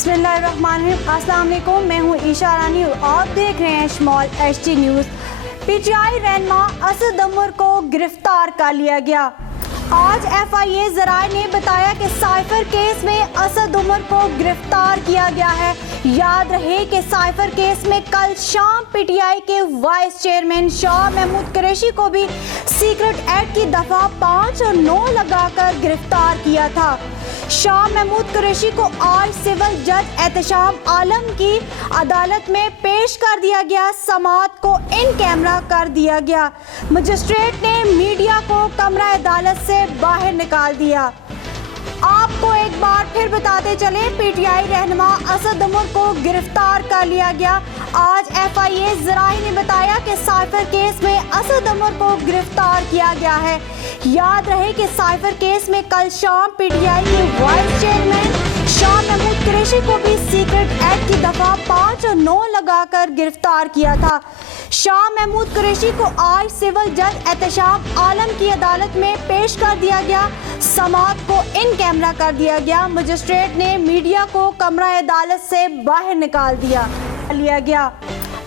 बिस्मिल्लाहिर्रहमानिर्रहीम। अस्सलाम वालेकुम, मैं हूँ ईशा रानी और आप देख रहे हैं स्मॉल HD न्यूज़। PTI रहनुमा असद उमर को गिरफ्तार कर लिया गया। आज FIA ज़राए ने बताया कि साइफर केस में असद उमर को गिरफ्तार किया गया है। याद रहे कि साइफर केस में कल शाम PTI के वाइस चेयरमैन शाह महमूद कुरैशी को भी सीक्रेट एक्ट की दफा 5 और 9 लगाकर गिरफ्तार किया था। शाह महमूद कुरैशी को आज सिविल जज एहतशाम आलम की अदालत में पेश कर दिया गया। समाअत को इन कैमरा कर दिया गया। मजिस्ट्रेट ने मीडिया को कमरा अदालत से बाहर निकाल दिया। आपको एक बार फिर बताते चले, PTI रहनुमा असद उमर को गिरफ्तार कर लिया गया। आज FIA ज़राए ने बताया कि साइफर केस में असद उमर को गिरफ्तार किया गया है। याद रहे कि साइफर केस में कल शाम PTI के वाइस चेयरमैन शाह महमूद कुरैशी को भी सीक्रेट एक्ट की दफा 5 और 9 लगाकर गिरफ्तार किया था। शाह महमूद कुरैशी को आज सिविल जज एहतशाम आलम की अदालत में पेश कर दिया गया। समाअत को इन कैमरा कर दिया गया। मजिस्ट्रेट ने मीडिया को कमरा अदालत से बाहर निकाल लिया गया।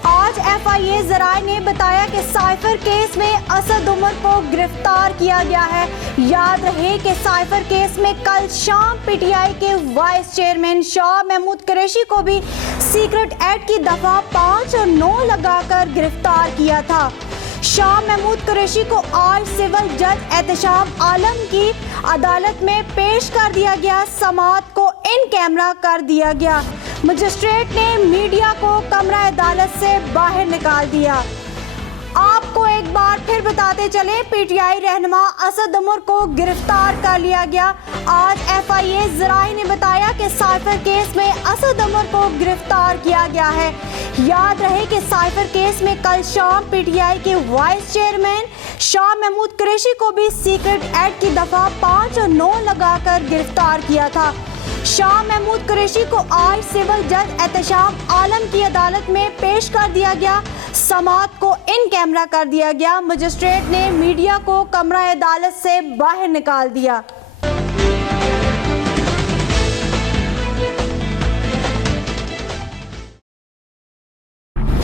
आज FIA ज़राए ने बताया कि साइफर केस में असद उमर को गिरफ्तार किया गया है। याद रहे कि साइफर केस में कल शाम PTI के वाइस चेयरमैन शाह महमूद कुरैशी को भी सीक्रेट एक्ट की दफा 5 और 9 लगाकर गिरफ्तार किया था। शाह महमूद कुरैशी को आज सिविल जज एहतशाम आलम की अदालत में पेश कर दिया गया। समाअत को इन कैमरा कर दिया गया। मजिस्ट्रेट ने मीडिया को कमरा अदालत से बाहर निकाल दिया। आपको एक बार फिर बताते चले, PTI रहनुमा असद उमर को गिरफ्तार कर लिया गया। आज FIA ज़राए ने बताया कि साइफर केस में असद उमर को गिरफ्तार किया गया है। याद रहे कि साइफर केस में कल शाम PTI के वाइस चेयरमैन शाह महमूद कुरैशी को भी सीक्रेट एक्ट की दफा 5 और 9 लगाकर गिरफ्तार किया था। शाह महमूद कुरैशी को आज सिविल जज एहतशाम आलम की अदालत में पेश कर दिया गया। समाअत को इन कैमरा कर दिया गया। मजिस्ट्रेट ने मीडिया को कमरा अदालत से बाहर निकाल दिया।